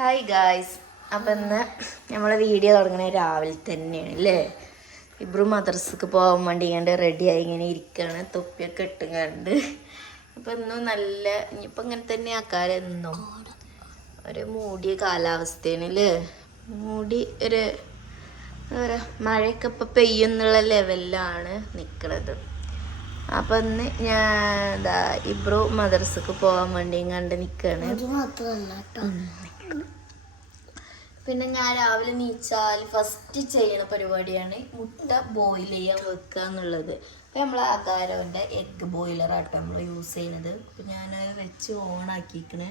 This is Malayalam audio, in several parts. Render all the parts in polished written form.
Hi guys. അപ്പം ഇന്ന് നമ്മളെ വീഡിയോ തുടങ്ങുന്നത് രാവിലെ തന്നെയാണ് അല്ലേ. ഇബ്രു മദ്രസക്ക് പോകാൻ വേണ്ടി ഇങ്ങനെ റെഡിയായി ഇങ്ങനെ ഇരിക്കുകയാണ്, തൊപ്പിയൊക്കെ ഇട്ടുകൊണ്ട്. അപ്പം ഇന്നും നല്ല ഇനിയിപ്പോൾ ഇങ്ങനെ തന്നെ ആക്കാറ്. എന്നും ഒരു മൂടിയ കാലാവസ്ഥയാണ് അല്ലേ. മൂടി ഒരു മഴയൊക്കെ ഇപ്പം പെയ്യുന്നുള്ള ലെവലിലാണ് നിൽക്കുന്നത്. അപ്പം ഇന്ന് ഞാൻ ഇബ്രു മദ്രസക്ക് പോകാൻ വേണ്ടി കണ്ട് നിൽക്കുകയാണ്. പിന്നെ ഞാൻ രാവിലെ നീച്ചാൽ ഫസ്റ്റ് ചെയ്യണ പരിപാടിയാണ് മുട്ട ബോയിൽ ചെയ്യാൻ വെക്കുക എന്നുള്ളത്. അപ്പം നമ്മൾ അകാരോൻ്റെ എഗ്ഗ് ബോയിലറാട്ടോ നമ്മൾ യൂസ് ചെയ്യുന്നത്. അപ്പം ഞാൻ വെച്ച് ഓണാക്കിയിരിക്കണേ.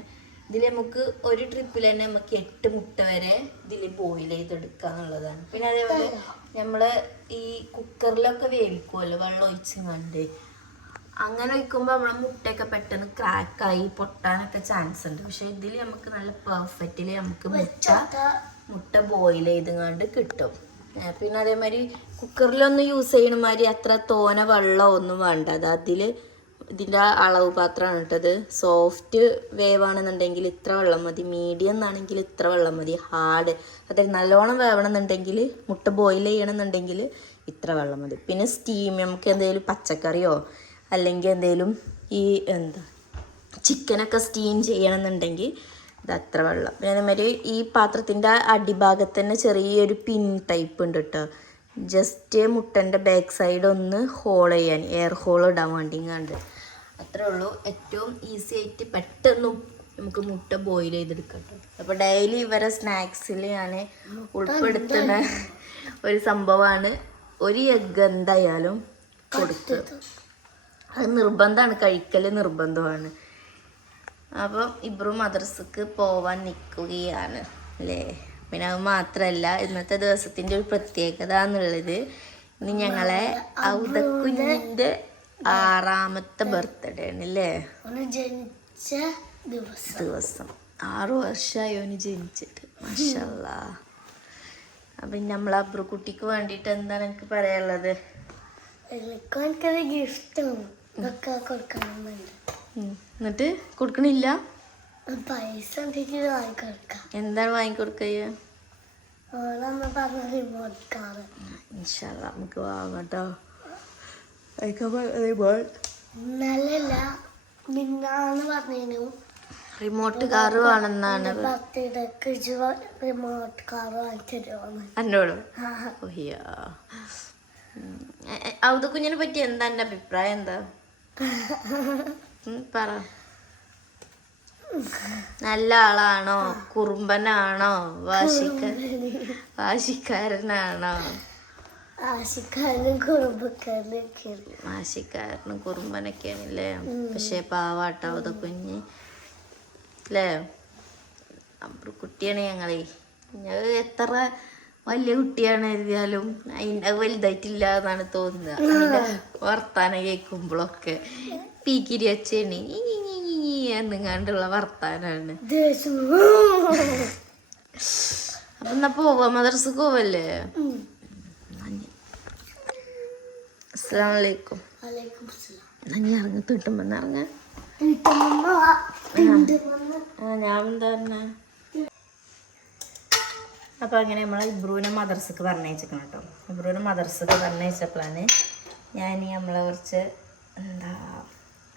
ഇതിൽ നമുക്ക് ഒരു ട്രിപ്പിൽ തന്നെ നമുക്ക് 8 മുട്ട വരെ ഇതിൽ ബോയിൽ ചെയ്തെടുക്കുക എന്നുള്ളതാണ്. പിന്നെ അതേപോലെ നമ്മൾ ഈ കുക്കറിലൊക്കെ വേവിക്കുമല്ലോ വെള്ളം ഒഴിച്ചും കണ്ട്, അങ്ങനെ വയ്ക്കുമ്പോൾ നമ്മളെ മുട്ടയൊക്കെ പെട്ടെന്ന് ക്രാക്കായി പൊട്ടാനൊക്കെ ചാൻസ് ഉണ്ട്. പക്ഷെ ഇതിൽ നമുക്ക് നല്ല പെർഫെക്റ്റിൽ നമുക്ക് മുട്ട ബോയിൽ ചെയ്തുകൊണ്ട് കിട്ടും. പിന്നെ അതേമാതിരി കുക്കറിലൊന്നും യൂസ് ചെയ്യണ മാതിരി അത്ര തോന വെള്ളം ഒന്നും വേണ്ട. അത് അതിൽ ഇതിൻ്റെ അളവ് പാത്രമാണ് കേട്ടത്. സോഫ്റ്റ് വേവാണെന്നുണ്ടെങ്കിൽ ഇത്ര വെള്ളം മതി, മീഡിയം എന്നാണെങ്കിൽ ഇത്ര വെള്ളം മതി, ഹാർഡ് അതായത് നല്ലോണം വേവണമെന്നുണ്ടെങ്കിൽ മുട്ട ബോയിൽ ചെയ്യണമെന്നുണ്ടെങ്കിൽ ഇത്ര വെള്ളം മതി. പിന്നെ സ്റ്റീം നമുക്ക് എന്തെങ്കിലും പച്ചക്കറിയോ അല്ലെങ്കിൽ എന്തെങ്കിലും ഈ ചിക്കനൊക്കെ സ്റ്റീം ചെയ്യണമെന്നുണ്ടെങ്കിൽ ഇത് അത്ര വെള്ളം. പിന്നെ അതേമാതിരി ഈ പാത്രത്തിൻ്റെ അടിഭാഗത്ത് തന്നെ ചെറിയൊരു പിൻ ടൈപ്പ് ഉണ്ട് കേട്ടോ. ജസ്റ്റ് മുട്ടൻ്റെ ബാക്ക് സൈഡ് ഒന്ന് ഹോൾ ചെയ്യാൻ, എയർ ഹോൾ ഇടാൻ വേണ്ടി കണ്ട്. അത്രേ ഉള്ളൂ. ഏറ്റവും ഈസി ആയിട്ട് പെട്ടെന്ന് നമുക്ക് മുട്ട ബോയിൽ ചെയ്തെടുക്കാം. അപ്പോൾ ഡെയിലി ഇവരെ സ്നാക്സിൽ ഞാൻ ഉൾപ്പെടുത്തുന്ന ഒരു സംഭവമാണ് ഒരു എഗ്ഗ് എന്തായാലും കൊടുത്ത്. അത് നിർബന്ധമാണ്, കഴിക്കൽ നിർബന്ധമാണ്. അപ്പം ഇബ്രു മദ്രസക്ക് പോവാൻ നിൽക്കുകയാണ് അല്ലേ. പിന്നെ അത് മാത്രമല്ല, ഇന്നത്തെ ദിവസത്തിൻ്റെ ഒരു പ്രത്യേകത എന്നുള്ളത് ഇന്ന് ഞങ്ങളെ ഔദക്കുഞ്ഞിൻ്റെ 6ാമത്തെ ബർത്ത്ഡേ ആണ് അല്ലേ. ദിവസം 6 വർഷമായി ഓന് ജനിച്ചിട്ട്, മാഷാ അല്ലാഹ്. അപ്പം നമ്മൾ അബ്രു കുട്ടിക്ക് വേണ്ടിയിട്ട് എന്താണ് എനിക്ക് പറയാനുള്ളത്? എന്നിട്ട് കൊടുക്കണില്ല? പൈസ എന്താണ് വാങ്ങിക്കൊടുക്ക? നമുക്ക് വാങ്ങട്ടോ. റിമോട്ട് കാർ വേണമെന്നാണ് എന്നോട്. ഔദ കുഞ്ഞിനെ പറ്റി എന്താ എൻ്റെ അഭിപ്രായം? എന്താ പറ. നല്ല ആളാണോ, കുറുമ്പനാണോ, വാശിക്കാരനാണോ? വാശിക്കാരനും കുറുമ്പനൊക്കെയാണല്ലേ. പക്ഷെ പാവാട്ടോ ഔദ കുഞ്ഞ് അല്ലേ. കുട്ടിയാണ് ഞങ്ങളെ. എത്ര വലിയ കുട്ടിയാണ് എഴുതിയാലും അതിൻ്റെ വലുതായിട്ടില്ല എന്നാണ് തോന്നുക. അതിൻ്റെ വർത്താനം കേൾക്കുമ്പോഴൊക്കെ പീക്കിരി വച്ചേണി എന്നുങ്ങാണ്ടുള്ള വർത്താനാണ്. അപ്പം എന്നാ പോവാ, മദ്രസക്ക് പോവല്ലേ? അസ്സലാമു അലൈക്കും. ഞാൻ ഇറങ്ങി കിട്ടുമ്പോ ഇറങ്ങ. ഞാൻ എന്താ പറഞ്ഞ. അപ്പോൾ അങ്ങനെ നമ്മൾ ഇബ്രുവിനെ മദ്രസക്ക് പറഞ്ഞയച്ചിരിക്കണം കേട്ടോ. ഇബ്രുവിനെ മദ്രസക്ക് പറഞ്ഞയച്ചപ്പോഴാണ് ഞാൻ നമ്മളെ കുറച്ച്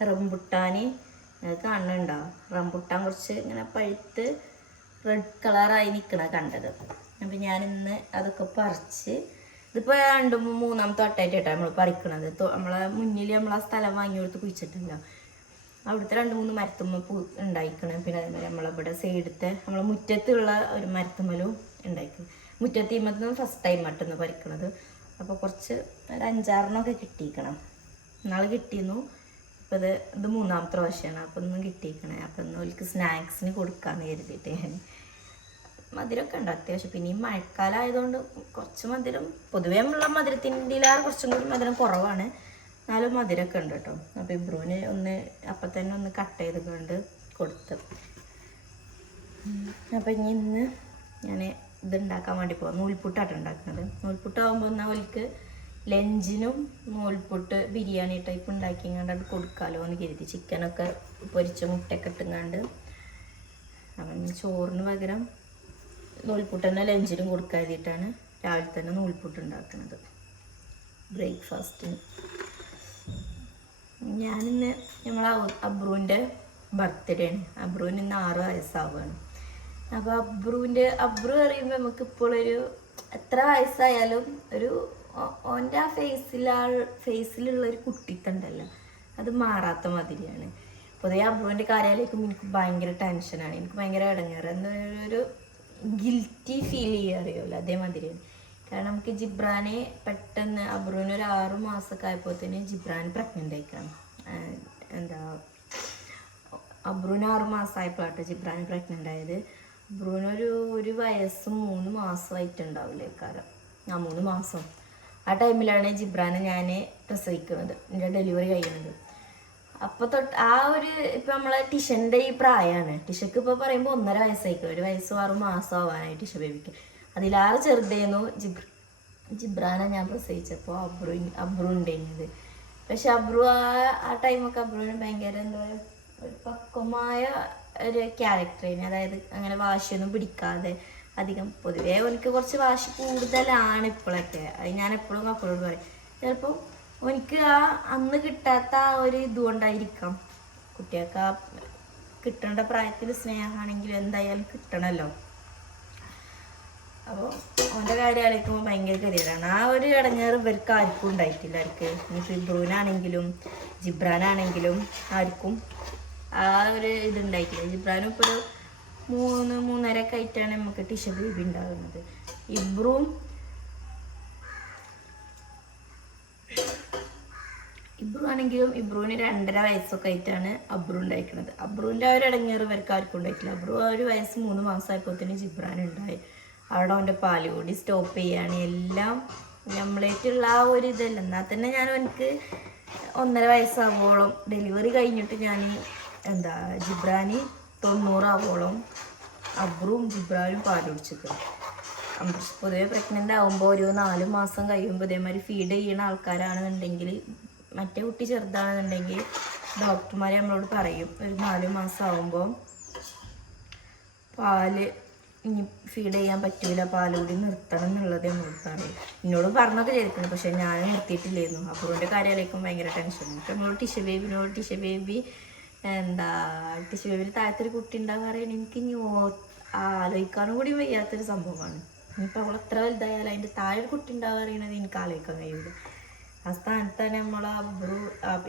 റംബുട്ടാന് കാണുന്നുണ്ടോ. റംബുട്ടാൻ കുറച്ച് ഇങ്ങനെ പഴുത്ത് റെഡ് കളറായി നിൽക്കണ കണ്ടത്. അപ്പം ഞാനിന്ന് അതൊക്കെ പറിച്ച്, ഇതിപ്പോൾ 2-3 വട്ടമായിട്ട് കേട്ടോ നമ്മൾ പറിക്കണത്. നമ്മളെ മുന്നിൽ നമ്മളാ സ്ഥലം വാങ്ങി കൊടുത്ത് കുഴിച്ചിട്ടില്ല, അവിടുത്തെ 2-3 മരത്തുമ്മ ഉണ്ടായിക്കണം. പിന്നെ അതേമാതിരി നമ്മളിവിടെ സൈഡത്തെ നമ്മളെ മുറ്റത്തുള്ള ഒരു മരത്തുമ്മലും ഉണ്ടായിക്കണം. മുറ്റത്ത് ഇമ്മത്തുനിന്ന് ഫസ്റ്റ് ടൈം ആയിട്ടൊന്ന് പറിക്കണത്. അപ്പോൾ കുറച്ച് ഒരു 5-6 കിട്ടിയിരിക്കണം. നാളെ കിട്ടിയിരുന്നു. അപ്പോൾ ഇത് 3ാമത്തെ പ്രാവശ്യമാണ്. അപ്പോൾ ഒന്നും കിട്ടിയിരിക്കണേ. അപ്പോൾ ഒന്ന് അവർക്ക് സ്നാക്സിന് കൊടുക്കാമെന്ന് കരുതിയിട്ട് ഞാൻ മധുരമൊക്കെ ഉണ്ട് അത്യാവശ്യം. പിന്നെ ഈ മഴക്കാലം ആയതുകൊണ്ട് കുറച്ച് മധുരം, പൊതുവേ ഉള്ള മധുരത്തിൻ്റെ കുറച്ചും കൂടി മധുരം കുറവാണ്, എന്നാലും മധുരമൊക്കെ ഉണ്ട് കേട്ടോ. അപ്പോൾ ഇബ്രുവിന് ഒന്ന് അപ്പം തന്നെ ഒന്ന് കട്ട് ചെയ്തുകൊണ്ട് കൊടുത്ത്. അപ്പം ഇന്ന് ഞാൻ ഇതുണ്ടാക്കാൻ വേണ്ടി പോകാം. നൂൽപുട്ടാണ് ഉണ്ടാക്കുന്നത്. നൂൽപുട്ടാകുമ്പോൾ എന്നാൽ അവർക്ക് ലഞ്ചിനും നൂൽപുട്ട് ബിരിയാണി ടൈപ്പ് ഉണ്ടാക്കിങ്ങാണ്ട് കൊടുക്കാമല്ലോ എന്ന് കരുതി. ചിക്കനൊക്കെ പൊരിച്ച മുട്ടയൊക്കെ ഇട്ടുങ്ങാണ്ട്. അപ്പം ചോറിന് പകരം നൂൽപുട്ട് തന്നെ ലഞ്ചിനും കൊടുക്കാതിട്ടാണ് രാവിലെ തന്നെ നൂൽപുട്ട് ഉണ്ടാക്കുന്നത് ബ്രേക്ക്ഫാസ്റ്റിന്. ഞാനിന്ന് നമ്മളെ അബ്രുവിൻ്റെ ബർത്ത്ഡേ ആണ്. അബ്രുവിന് ഇന്ന് 6 വയസ്സാവുകയാണ്. അപ്പോൾ അബ്രു പറയുമ്പോൾ നമുക്ക് ഇപ്പോഴൊരു എത്ര വയസ്സായാലും ഒരു ഓൻ്റെ ആ ഫേസിലുള്ളൊരു കുട്ടിത്തണ്ടല്ലോ, അത് മാറാത്ത മാതിരിയാണ്. പൊതുവെ അബ്രുവിൻ്റെ കാര്യത്തിലേക്കും എനിക്ക് ഭയങ്കര ടെൻഷനാണ്, എനിക്ക് ഭയങ്കര ഇടങ്ങേറ്, എന്തൊരു ഗിൽറ്റി ഫീൽ ചെയ്യുക അറിയുമല്ലോ, അതേമാതിരിയാണ്. കാരണം നമുക്ക് ജിബ്രാനെ പെട്ടെന്ന് അബ്രുവിന് ഒരു 6 മാസമൊക്കെ ആയപ്പോഴത്തേന് ജിബ്രാൻ പ്രഗ്നൻ്റ് ആയിക്കാണ്. അബ്രുവിന് 6 മാസമായപ്പോഴാട്ടോ ജിബ്രാൻ പ്രഗ്നൻ്റ് ആയത്. അബ്രുവിനൊരു വയസ്സ് 3 മാസമായിട്ടുണ്ടാവില്ലേ കാലം, 3 മാസം. ആ ടൈമിലാണ് ജിബ്രാനെ ഞാൻ പ്രസവിക്കുന്നത്, എൻ്റെ ഡെലിവറി കഴിയുന്നത്. അപ്പോൾ തൊട്ട് ആ ഒരു ഇപ്പം നമ്മളെ ടിഷൻ്റെ ഈ പ്രായമാണ്. ടിഷക്ക് ഇപ്പോൾ പറയുമ്പോൾ 1.5 വയസ്സായിരിക്കും, 1 വയസ്സ് 6 മാസം ആവാനായി ടിഷ ബേബിക്ക്. അതിലാറ് ചെറുതായിരുന്നു ജിബ്രാനെ ഞാൻ പ്രസവിച്ചപ്പോൾ അബ്രു ഉണ്ടായിരുന്നത്. പക്ഷെ അബ്രു ആ ടൈമൊക്കെ അബ്രുവിന് ഭയങ്കര എന്താ പറയുക, ഒരു പക്വമായ ഒരു ക്യാരക്ടറിന്, അതായത് അങ്ങനെ വാശിയൊന്നും പിടിക്കാതെ അധികം. പൊതുവേ എനിക്ക് കുറച്ച് വാശി കൂടുതലാണ് ഇപ്പോഴൊക്കെ, അത് ഞാൻ എപ്പോഴും മക്കളോട് പറയും. ചിലപ്പോൾ എനിക്ക് അന്ന് കിട്ടാത്ത ആ ഒരു ഇതുകൊണ്ടായിരിക്കാം. കുട്ടികൾക്ക് ആ കിട്ടേണ്ട പ്രായത്തിൽ സ്നേഹമാണെങ്കിലും എന്തായാലും കിട്ടണമല്ലോ. അപ്പോൾ അവൻ്റെ കാര്യം ആലോചിക്കുമ്പോൾ ഭയങ്കര ഗതികേടാണ്. ആ ഒരു ഇടങ്ങേറ് ഇവർക്ക് ആർക്കും ഉണ്ടായിട്ടില്ല. അവർക്ക് ജിബ്രൂനാണെങ്കിലും ജിബ്രാനാണെങ്കിലും ആർക്കും ആ ഒരു ഇതുണ്ടായിട്ടില്ല. ജിബ്രാനും ഇപ്പോൾ ഒരു 3-3.5 ആയിട്ടാണ് നമുക്ക് ടിഷ ബേബി ഉണ്ടാകുന്നത്. ഇബ്രു ആണെങ്കിലും ഇബ്രുവിന് 2.5 വയസ്സൊക്കെ ആയിട്ടാണ് അബ്രു ഉണ്ടായിരിക്കുന്നത്. അബ്രുവിൻ്റെ ആ ഒരു ഇടങ്ങേറ് ഇവർക്ക് ആർക്കും ഉണ്ടായിട്ടില്ല. അബ്രു ആ ഒരു വയസ്സ് 3 മാസമായപ്പോഴത്തേന് ജിബ്രാൻ ഉണ്ടായി. അവിടെ അവൻ്റെ പാല് കൂടി സ്റ്റോപ്പ് ചെയ്യാണ്. എല്ലാം നമ്മളായിട്ടുള്ള ആ ഒരു ഇതല്ല. എന്നാൽ തന്നെ ഞാൻ എനിക്ക് 1.5 വയസ്സാവോളം ഡെലിവറി കഴിഞ്ഞിട്ട് ഞാൻ ജിബ്രാന് 90 ആവോളം അബ്രുവും ജിബ്രാനും പാല് കുടിച്ചിരിക്കും. പൊതുവെ പ്രഗ്നൻ്റ് ആകുമ്പോൾ ഒരു 4 മാസം കഴിയുമ്പോൾ ഇതേമാതിരി ഫീഡ് ചെയ്യുന്ന ആൾക്കാരാണെന്നുണ്ടെങ്കിൽ, മറ്റേ കുട്ടി ചെറുതാണെന്നുണ്ടെങ്കിൽ ഡോക്ടർമാർ നമ്മളോട് പറയും ഒരു 4 മാസം ആകുമ്പോൾ പാല് ഇനി ഫീഡ് ചെയ്യാൻ പറ്റൂല, പാലുകൂടി നിർത്തണം എന്നുള്ളത് നമ്മളോട് പറയും. എന്നോട് പറഞ്ഞൊക്കെ ചെയ്തിട്ടുണ്ട്, പക്ഷെ ഞാൻ നിർത്തിയിട്ടില്ലായിരുന്നു. അബ്രുവിൻ്റെ കാര്യമായിരിക്കും ഭയങ്കര ടെൻഷൻ. നമ്മളോട് ടിഷ ബേബി ടിഷ ബേബിന് താഴത്തൊരു കുട്ടി ഉണ്ടാകാൻ പറയുന്നത് എനിക്ക് ഇനി ആലോചിക്കാനും കൂടി വയ്യാത്തൊരു സംഭവമാണ്. ഇനിയിപ്പോൾ അവൾ എത്ര വലുതായാലും അതിൻ്റെ താഴെ ഒരു കുട്ടി ഉണ്ടാകാൻ അറിയണത് എനിക്ക് ആലോചിക്കാൻ കഴിയില്ല. ആ സ്ഥാനത്താണ് നമ്മൾ അബ്രു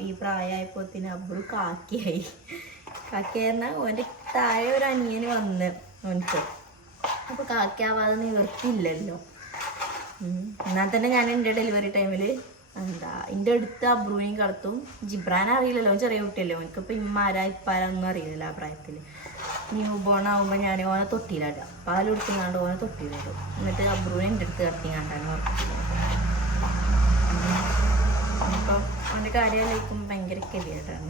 ഈ പ്രായമായപ്പോഴത്തേന് അബ്രു കാക്കിയായി പറഞ്ഞാൽ ഓൻ്റെ താഴെ ഒരു അനിയന് വന്ന് ഓനിക്ക്. അപ്പോൾ കാക്കിയാവാതെ നിവർത്തിയില്ലല്ലോ. എന്നാൽ തന്നെ ഞാൻ എൻ്റെ ഡെലിവറി ടൈമിൽ എൻ്റെ അടുത്ത് അബ്രുവിനെയും കളത്തും. ജിബ്രാൻ അറിയില്ലല്ലോ, ചെറിയ കുട്ടിയല്ലോ, എനിക്കിപ്പോൾ ഇമ്മാരാ ഇപ്പാരൊന്നും അറിയില്ലല്ലോ ആ പ്രായത്തിൽ. ന്യൂ ബോൺ ആകുമ്പോൾ ഞാൻ ഓനെ തൊട്ടിയിലിടാം, പാൽ കൊടുത്തിങ്ങാണ്ട് ഓനെ തൊട്ടിയിലിടും. എന്നിട്ട് അബ്രുവിനെ എൻ്റെ അടുത്ത് കടത്തിങ്ങാണ്ടാണ് ഉറപ്പിക്കുന്നത്. അപ്പം അവൻ്റെ കാര്യമായിരിക്കും ഭയങ്കര കെതിയായിട്ടാണ്.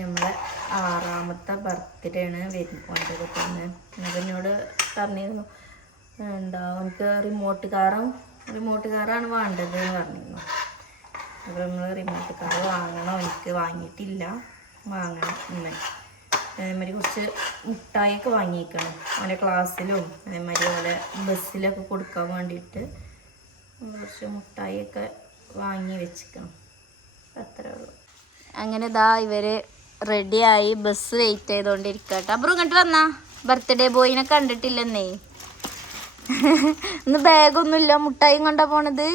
നമ്മളെ 6ാമത്തെ ബർത്ത്ഡേ ആണ് വരുന്നത് തന്നെ. അപ്പം എന്നോട് പറഞ്ഞിരുന്നു അവർക്ക് റിമോട്ട് കാറാണ് വേണ്ടത് എന്ന് പറഞ്ഞിരുന്നു. അപ്പോൾ നമ്മൾ റിമോട്ട് കാർ വാങ്ങണം, എനിക്ക് വാങ്ങിയിട്ടില്ല, വാങ്ങണം ഇന്ന്. അതേമാതിരി കുറച്ച് മുട്ടായിയൊക്കെ വാങ്ങിയിരിക്കണം അവൻ്റെ ക്ലാസ്സിലും അതേമാതിരി പോലെ ബസ്സിലൊക്കെ കൊടുക്കാൻ വേണ്ടിയിട്ട് കുറച്ച് മുട്ടായിയൊക്കെ വാങ്ങി വെച്ചിക്കണം. അത്രേ ഉള്ളൂ. അങ്ങനെ ഇവര് റെഡിയായി ബസ് വെയിറ്റ് ചെയ്തോണ്ടിരിക്കട്ടെ. അബ്രു ഇങ്ങോട്ട് വന്നാ, ബർത്ത്ഡേ ബോയിനെ കണ്ടിട്ടില്ലെന്നേ. ഇന്ന് ബാഗൊന്നുമില്ല, മുട്ടായും കൊണ്ടാ പോണത്.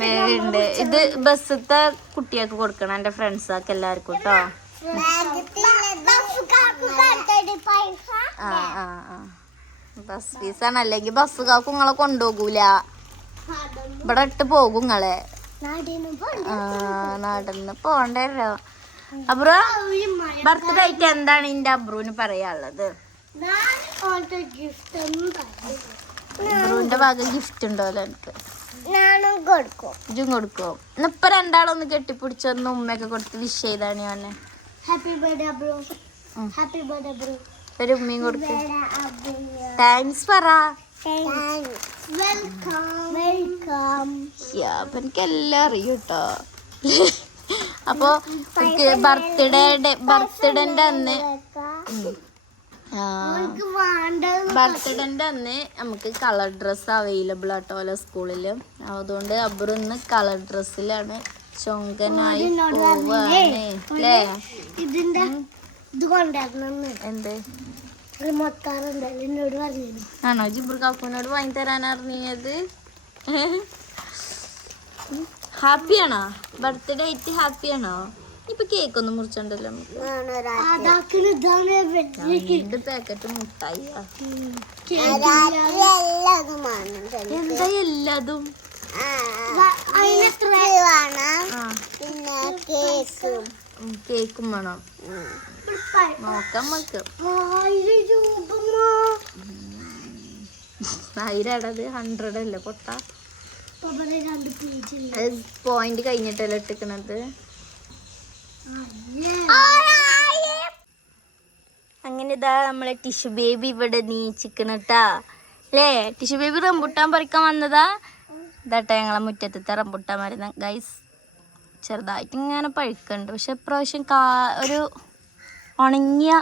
ബാഗുണ്ട്. ഇത് ബസ്സത്തെ കുട്ടികൾക്ക് കൊടുക്കണം, എൻ്റെ ഫ്രണ്ട്സാക്ക് എല്ലാവർക്കും കേട്ടോ. ബസ് ഫീസാണ്, അല്ലെങ്കിൽ ബസ്സുകാർക്ക് നിങ്ങളെ കൊണ്ടുപോകൂല, ഇവിടെ ഇട്ട് പോകും നിങ്ങളെ. നാട്ടിന്ന് പോണ്ടല്ലോ. അബ്രു ബർത്ത്ഡേ ആയിട്ട് എന്താണ് ഇന്റെ അബ്രുവിന് പറയാനുള്ളത്? അബ്രുവിന്റെ ഭാഗം ഗിഫ്റ്റ് ഉണ്ടോല്ലോ എനിക്ക്? ഇജും കൊടുക്കോ? ഇന്നിപ്പൊ രണ്ടാളൊന്ന് കെട്ടിപ്പിടിച്ചൊന്ന് ഉമ്മയൊക്കെ കൊടുത്ത് വിഷ് ചെയ്താണ് ഞാൻ. ഒരു ഉമ്മയും കൊടുക്കും. താങ്ക്സ് പറ. അപ്പൊ എനിക്ക് എല്ലാം അറിയും കേട്ടോ. അപ്പൊ ബർത്ത്ഡേന്റെ അന്ന് ബർത്ത്ഡേന്റെ അന്ന് നമുക്ക് കളർ ഡ്രസ്സ് അവൈലബിൾ ആട്ടോ ഓരോ സ്കൂളില്. അതുകൊണ്ട് അബ്രു ഇന്ന് കളർ ഡ്രസ്സിലാണ് ചൊങ്കനായി പോവാണ് അല്ലേ? ഇതിന്റെ ഇത് കൊണ്ടായിരുന്നു എന്ത് റിമോട്ട് കാർ എന്നോട് പറഞ്ഞു. ആണോ ജിബ്രു കാക്കുവിനോട് വാങ്ങി തരാൻ അറിഞ്ഞത്? ഹാപ്പിയാണോ? ബർത്ത്ഡേ ആയിട്ട് ഹാപ്പിയാണോ? ഇപ്പൊ കേക്ക് ഒന്നും മുറിച്ചോണ്ടല്ലോ നമുക്ക്. 2 പാക്കറ്റ് മുട്ടായി. എന്താ എല്ലാതും? കേക്കും വേണം നോക്കാം നമുക്ക്. 1000 അടത് 100 അല്ലേ പൊട്ട? പോയിന്റ് കഴിഞ്ഞിട്ടല്ലേ ഇട്ടിക്കണത്. അങ്ങനെ ഇതാ നമ്മളെ ടിഷ്യൂ ബേബി ഇവിടെ നീച്ചിക്കണട്ടാ അല്ലേ? ടിഷ്യൂ ബേബി റംബുട്ടാൻ പറിക്കാൻ വന്നതാ. ഇതാട്ടെ ഞങ്ങളെ മുറ്റത്തെ റംബുട്ടാൻ മരുന്ന് ഗൈസ്. ചെറുതായിട്ട് ഇങ്ങനെ പഴുക്കുന്നുണ്ട്. പക്ഷെ ഇപ്രാവശ്യം ഒരു ഉണങ്ങിയ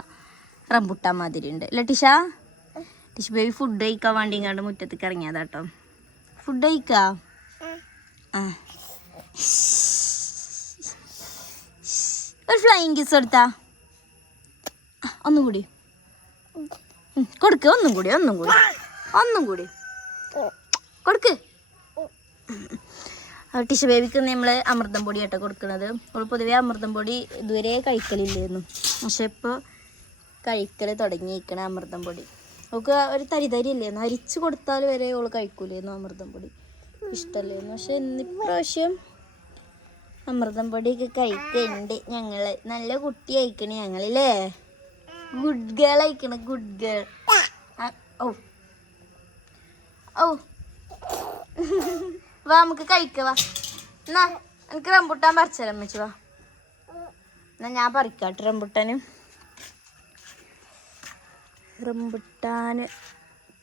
റംബുട്ടാൻ മാതിരി ഉണ്ട് അല്ലേ ടിഷ? ടിഷ്യൂ ബേബി ഫുഡ് കഴിക്കാൻ വേണ്ടി ഇങ്ങാണ്ട് മുറ്റത്തേക്ക് ഇറങ്ങിയതാട്ടോ. ഫുഡ് കഴിക്കാ? ഒരു ഫ്ലൈയിങ് കിസ് കൊടുത്താ? ഒന്നുകൂടി കൊടുക്ക്. ഒന്നും കൂടി കൊടുക്ക്. ടിഷ്യൂ ബേബിക്ക് നമ്മൾ അമൃതം പൊടി ആട്ടോ കൊടുക്കുന്നത്. അവൾ പൊതുവേ അമൃതം പൊടി ഇതുവരെ കഴിക്കലില്ലായിരുന്നു. പക്ഷെ ഇപ്പോൾ കഴിക്കൽ തുടങ്ങിയിരിക്കണ അമൃതം പൊടി. അവൾക്ക് ഒരു തരി ഇല്ലായിരുന്നു. അരിച്ച് കൊടുത്താൽ വരെ അവൾ കഴിക്കൂലായിരുന്നു അമൃതം പൊടി. ഇഷ്ടമല്ലായിരുന്നു. പക്ഷെ ഇന്നിപ്രാവശ്യം അമൃതം പൊടിയൊക്കെ കഴിക്കുന്നുണ്ട് ഞങ്ങൾ. നല്ല കുട്ടി കഴിക്കണേ ഞങ്ങളല്ലേ? ഗുഡ് ഗേൾ കഴിക്കണ. Good girl. ഓ വാ നമുക്ക് കഴിക്കവാ. എന്നാ എനിക്ക് റംബുട്ടാൻ പറിച്ചരാൻ വെച്ചു. വാ എന്നാ ഞാൻ പറിക്കാട്ടെ റംബുട്ടാന്.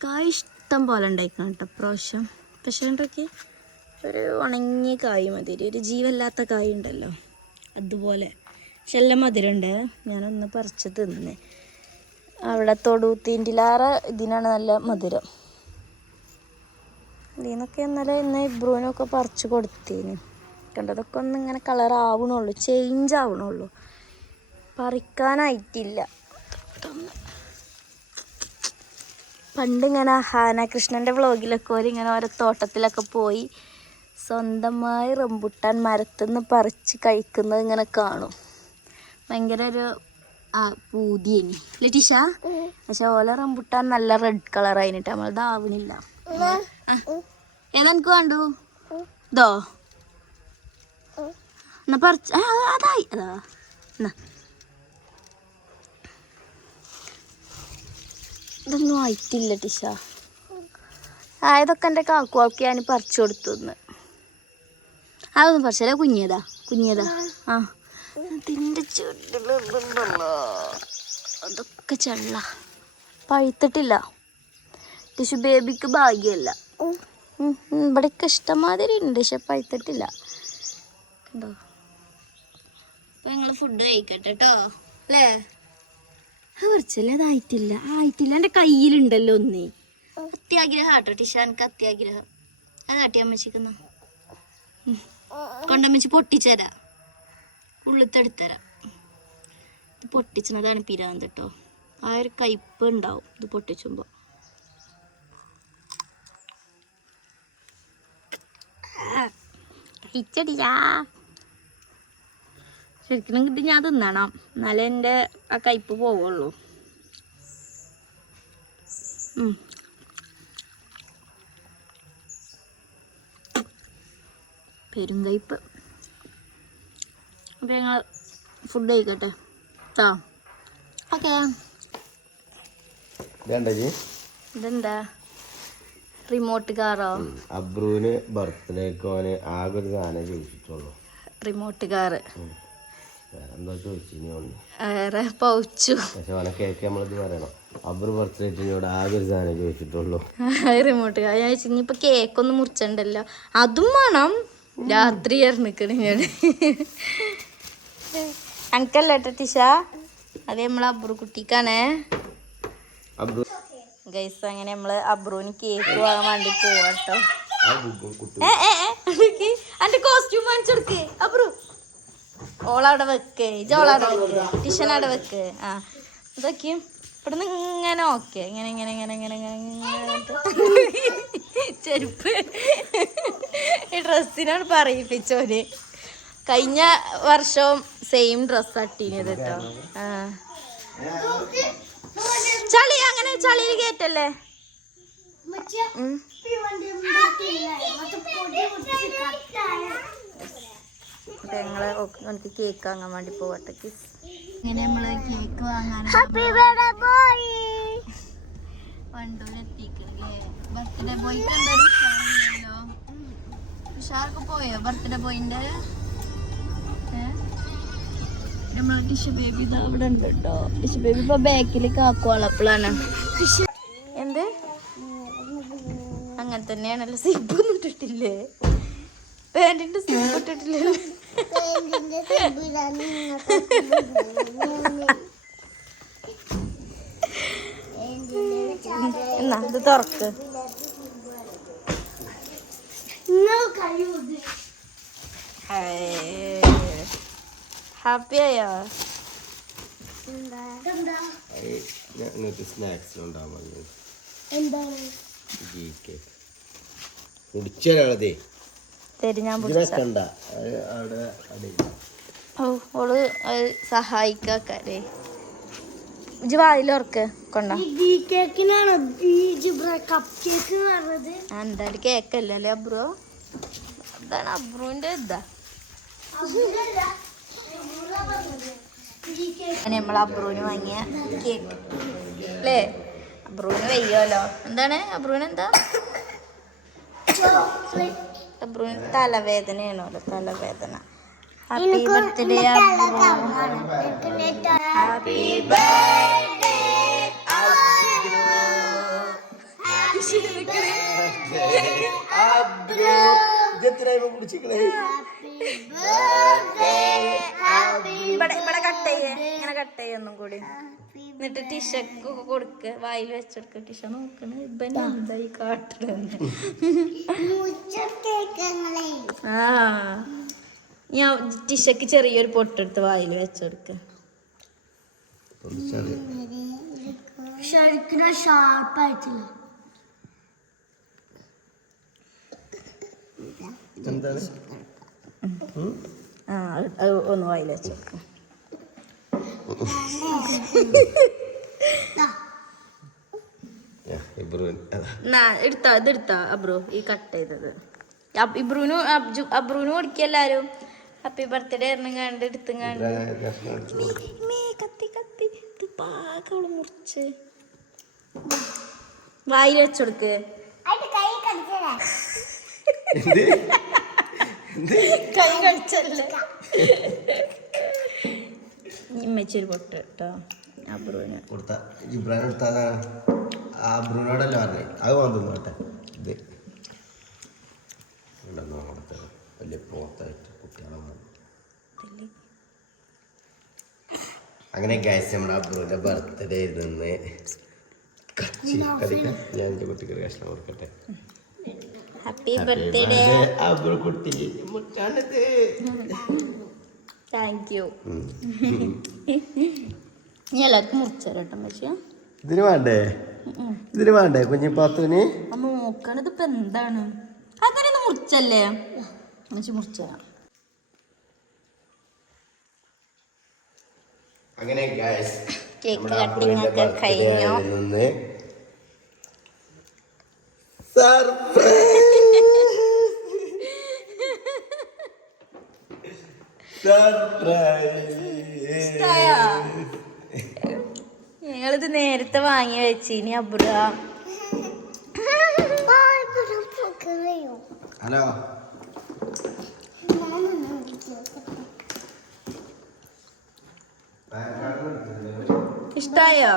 കായ് ഇഷ്ടം പോലെ ഉണ്ടായിക്കണം കേട്ടോ പ്രാവശ്യം. പക്ഷേ ഉണ്ടൊക്കെ ഒരു ഉണങ്ങിയ കായ് മതിരി, ഒരു ജീവല്ലാത്ത കായ് ഉണ്ടല്ലോ അതുപോലെ. പക്ഷെ എല്ലാം മധുരമുണ്ട്. ഞാനൊന്ന് പറിച്ച് തിന്നേ. അവിടെ തൊടുത്തീൻ്റിലാറെ ഇതിനാണ് നല്ല മധുരം. ഇതിന്നൊക്കെ ഇന്ന് ഇബ്രുവിനൊക്കെ പറിച്ച് കൊടുത്തേന്. കണ്ടതൊക്കെ ഒന്ന് ഇങ്ങനെ കളർ ആവണുള്ളൂ, ചേഞ്ച് ആവണുള്ളൂ, പറിക്കാനായിട്ടില്ല. പണ്ടിങ്ങനെ ഹാനകൃഷ്ണൻ്റെ വ്ളോഗിലൊക്കെ ഇങ്ങനെ ഓരോ തോട്ടത്തിലൊക്കെ പോയി സ്വന്തമായി റംബുട്ടാൻ മരത്തുനിന്ന് പറിച്ച് കഴിക്കുന്നത് ഇങ്ങനെ കാണും. ഭയങ്കര ഒരു പൂതിയേനി ലറ്റീഷ. പക്ഷെ ഓല റംബുട്ടാൻ നല്ല റെഡ് കളർ ആയിട്ട് നമ്മളത് ആവണില്ല. ഏതെനിക്ക് വേണ്ടു? ഇതോ എന്നാ പറിച്ച് അതായി. അതാ എന്നാ ഇതൊന്നും ആയിട്ടില്ല ടിഷ. ആയതൊക്കെ എൻ്റെ കാക്കുവാൾക്ക് ഞാൻ പറിച്ചു കൊടുത്തു. അതൊന്നും പറിച്ചല്ലേ? കുഞ്ഞേതാ ആ അതിൻ്റെ ചെടികളുണ്ടല്ലോ അതൊക്കെ ചെള്ള പഴുത്തിട്ടില്ല. ടിഷ്യൂ ബേബിക്ക് ഭാഗ്യമല്ല. ഇവിടെയൊക്കെ ഇഷ്ടംമാതിരി ഉണ്ട്, പക്ഷെ പഴുത്തിട്ടില്ല. കണ്ടോ? അപ്പം ഞങ്ങൾ ഫുഡ് കഴിക്കട്ടെ കേട്ടോ അല്ലേ? പറിച്ചല്ലേ? അതായിട്ടില്ല. എൻ്റെ കയ്യിലുണ്ടല്ലോ ഒന്നേ. അത്യാഗ്രഹം കേട്ടോ ടിഷ, എനിക്ക് അത്യാഗ്രഹം. അത് കാട്ടിയാൽ അമ്മച്ചിക്കുന്ന കൊണ്ടമ്മച്ചി പൊട്ടിച്ചരാ, ഉള്ളിത്തെടുത്തരാം. ഇത് പൊട്ടിച്ചതാണ് പിരാന്ത് കേട്ടോ. ആ ഒരു കയ്പ്പ് ഉണ്ടാവും ഇത് പൊട്ടിച്ചുമ്പോൾ. ശരിക്കും കിട്ടി ഞാൻ തിന്നണം, എന്നാലേ എൻ്റെ ആ കയ്പ്പ് പോവുള്ളൂ. പെരുങ്കയ്പ്പ്. അപ്പം ഞങ്ങൾ ഫുഡ് കഴിക്കട്ടെ കേട്ടോ. ഓക്കെ. ഇതെന്താ റിമോട്ട് കാറോ? അബ്രുവിന് ബർത്ത്ഡേക്ക് ഓന് ആകെ ഒരു സാധനം ചോദിച്ചിട്ടുള്ളൂ, റിമോട്ട് കാറ്. എന്താ ചോദിച്ചു? വേറെ പൗച്ചു. പക്ഷെ ഓനെ കേക്ക് നമ്മളിത് പറയണം. അബ്രു ബർത്ത്ഡേറ്റിനോട് ആകെ ഒരു സാധനം ചോദിച്ചിട്ടുള്ളൂ, റിമോട്ട് കാർ. ഞാൻ ചോദിച്ചു ഇനിയിപ്പോൾ കേക്കൊന്നും മുറിച്ചണ്ടല്ലോ, അതും വേണം. രാത്രി ഇറങ്ങിക്കണ ഞാൻ അനക്കല്ല ടിഷ. അത് നമ്മളെ അബ്രു കുട്ടിക്കാണേ അബ്രു ഗൈസ്. അങ്ങനെ നമ്മള് അബ്രുവിന് കേക്ക് വാങ്ങാൻ വേണ്ടി പോവാട്ടോ. ആ ബുക്കും കുട്ടി അന്റെ കോസ്റ്റ്യൂം വാങ്ങിച്ചു കൊടുക്ക് അബ്രു. ഓളവിടെ വെക്ക്, ഇജോളവിടെ വെക്ക്, ടിഷൻ അവിടെ വെക്ക്. ആ ഇതൊക്കെയും ഇവിടുന്ന് ഇങ്ങനെ ഓക്കെ ഇങ്ങനെ ഇങ്ങനെ ഇങ്ങനെ ഇങ്ങനെ ഇങ്ങനെ ചെരുപ്പ് ഈ ഡ്രസ്സിനാണ് പറയിപ്പിച്ചോന്. കഴിഞ്ഞ വർഷവും സെയിം ഡ്രസ് അട്ടീനത് കേട്ടോ. ആ ചളി അങ്ങനെ ചളിയിൽ കയറ്റല്ലേ. ഞങ്ങള് നമുക്ക് കേക്ക് വാങ്ങാൻ വേണ്ടി പോവട്ടെ. ഇങ്ങനെ നമ്മള് കേക്ക് വാങ്ങാൻ വണ്ടൂരെത്തിക്കണല്ലേ. ബർത്ത്ഡേ ബോയ്ക്ക് എന്തായാലും ഉഷാറില്ലല്ലോ. ഉഷാർക്ക് പോയോ ബർത്ത്ഡേ ബോയിന്റെ? നമ്മളെ ടിഷു ബേബി ഇതാ അവിടെ ഉണ്ട് കേട്ടോ. ടിഷു ബേബി ഇപ്പൊ ബാക്കിൽ കാക്കുവാളപ്പോഴാണ്. എന്ത് അങ്ങനെ തന്നെയാണല്ലോ. സിബൊന്നും ഇട്ടിട്ടില്ലേ? പാൻറിന്റെ സിബ് ഇട്ടിട്ടില്ലേ? എന്നാ ഇത് തുറക്ക്. ഹാപ്പി ആയോ? സ്നാക്സിലുണ്ടാവാൻ എന്താണ് കുടിച്ചൊരാളതേ തരും ഞാൻ കണ്ട അവിടെ ഓ ഓള് സഹായിക്കാരെ. ഇജ്ജ് വായിലോർക്ക് കൊണ്ട എന്തായാലും കേക്കല്ലേ അബ്രോ. അതാണ് അബ്രുവിന്റെ ഇതാ. നമ്മൾ അബ്രുവിന് വാങ്ങിയ കേക്ക് അല്ലേ? അബ്രുവിന് വയ്യോല്ലോ. എന്താണ് അബ്രുവിന് എന്താ? അബ്രുവിന് തലവേദനയാണല്ലോ. തലവേദന. Happy birthday Abru. Happy birthday Abru. ഇവിടെ കട്ട് ചെയ്യേ, ഇങ്ങനെ കട്ട് ചെയ്യൊന്നും കൂടി. എന്നിട്ട് ടിഷക്ക് കൊടുക്ക്, വായിൽ വെച്ചെടുക്ക. ടിഷ നോക്കണ ഇബൻ എന്തായി കാട്ടണെന്ന്. ആ ഞാൻ ടിഷക്ക് ചെറിയൊരു പൊട്ടെടുത്ത് വായിൽ വെച്ചെടുക്ക. ശരിക്കും ഷാർപ്പായിട്ടില്ല. ആ ഒന്ന് വായിൽ വെച്ചെടുക്ക. ഇതെടുത്താ അബ്രു ഈ കട്ട് ചെയ്തത്. അബ്രുവിന് കൊടുക്കെല്ലാരും. ഹാപ്പി ബർത്ത്ഡേ കണ്ട് എടുത്തുങ്ങാണ്ട് കത്തി കത്തി ഇത് പാകോള് മുറിച്ച് വായിൽ വെച്ചെടുക്ക്. കൈ കടിച്ചല്ലേ. ഇമ്മച്ചൊരു പൊട്ട് കേട്ടോ അബ്രുവിന് കൊടുത്ത. ജിബ്രാൻ എടുത്താൽ അബ്രുവിനോടല്ലേ പറഞ്ഞേ. അത് വന്നോട്ടെ. ഇത് കൊടുത്തത് വലിയ പ്ലോത്തായിട്ട് കുട്ടികളെ വന്നു. അങ്ങനെ ഗൈസ് നമ്മുടെ അബ്രുവിൻ്റെ ബർത്ത്ഡേ നിന്ന് കടിക്കാം. ഞാൻ എൻ്റെ കുട്ടിക്കൊരു കഷ്ണം കൊടുക്കട്ടെ. ഹാപ്പി ബർത്ത്ഡേ അബ്രു കുട്ടി മുട്ടാണത്. Thank you. നീ എല്ലാവർക്കും മുറിച്ചേരട്ടോ പക്ഷേ ഇതിന് വേണ്ടേ? ഇതിന് വേണ്ടേ കുഞ്ഞിപ്പാത്തുവിന്? നോക്കണത് ഇപ്പൊ എന്താണ്? അങ്ങനെ മുറിച്ചല്ലേ മുറിച്ച. അങ്ങനെ കേക്ക് കട്ടിങ് ഒക്കെ കഴിഞ്ഞു. ഞങ്ങളിത് നേരത്തെ വാങ്ങി വെച്ചിനി അബ്ര. ഹലോ ഇഷ്ടായോ?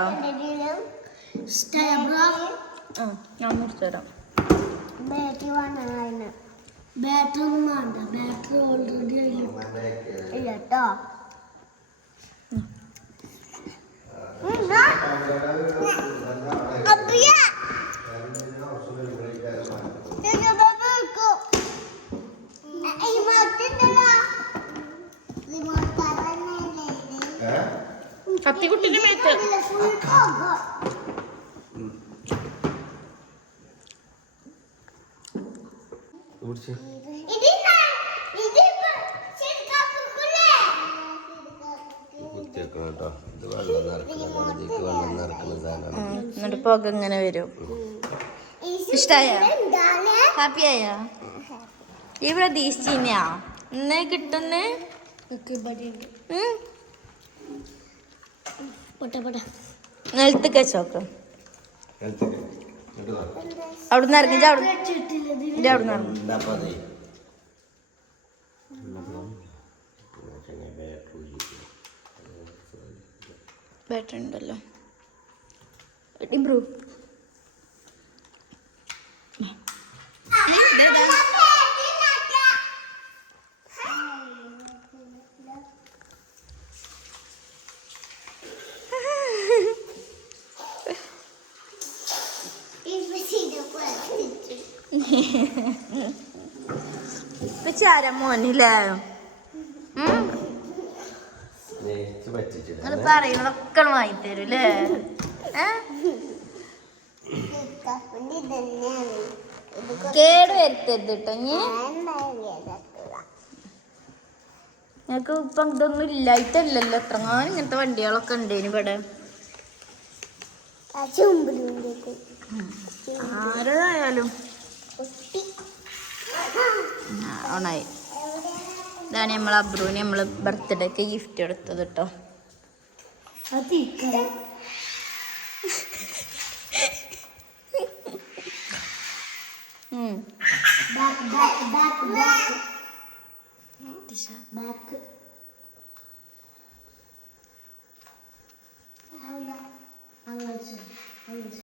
ഞാൻ മുറിച്ചുതരാം. ബാറ്ററി ഒന്നും വേണ്ട. ബാറ്ററി ഓൾറെഡി ഇല്ല കേട്ടോ. കത്തിക്കുട്ടിന്റെ മേത്ത് എന്നിട്ട് പുക ഇങ്ങനെ വരും. ഇഷ്ടായ ഹാപ്പി ആയ ഈ പ്രതീക്ഷിച്ചാ ഇന്ന് കിട്ടുന്ന നിലത്ത് കച്ചോക്ക് അവിടുന്ന് ഇറങ്ങി അവിടുന്ന് ഇറങ്ങി ബാറ്ററി ഉണ്ടല്ലോ ബ്രൂ ഇപ്പൊ ചാര മോനില്ലേ നിങ്ങൾ പറയുന്നതൊക്കെ വാങ്ങി തരും അല്ലേ? കേട് വരുത്തരുത് കേട്ടോ. ഞങ്ങക്ക് ഇപ്പം ഇതൊന്നും ഇല്ലായിട്ടല്ലല്ലോ, എത്രങ്ങാനും ഇങ്ങനത്തെ വണ്ടികളൊക്കെ ഉണ്ടേന് ഇവിടെ. ആരതായാലും ഓണായി. ഇതാണ് നമ്മളെ അബ്രുവിന് നമ്മള് ബർത്ത്ഡേക്ക് ഗിഫ്റ്റ് എടുത്തത് കേട്ടോ.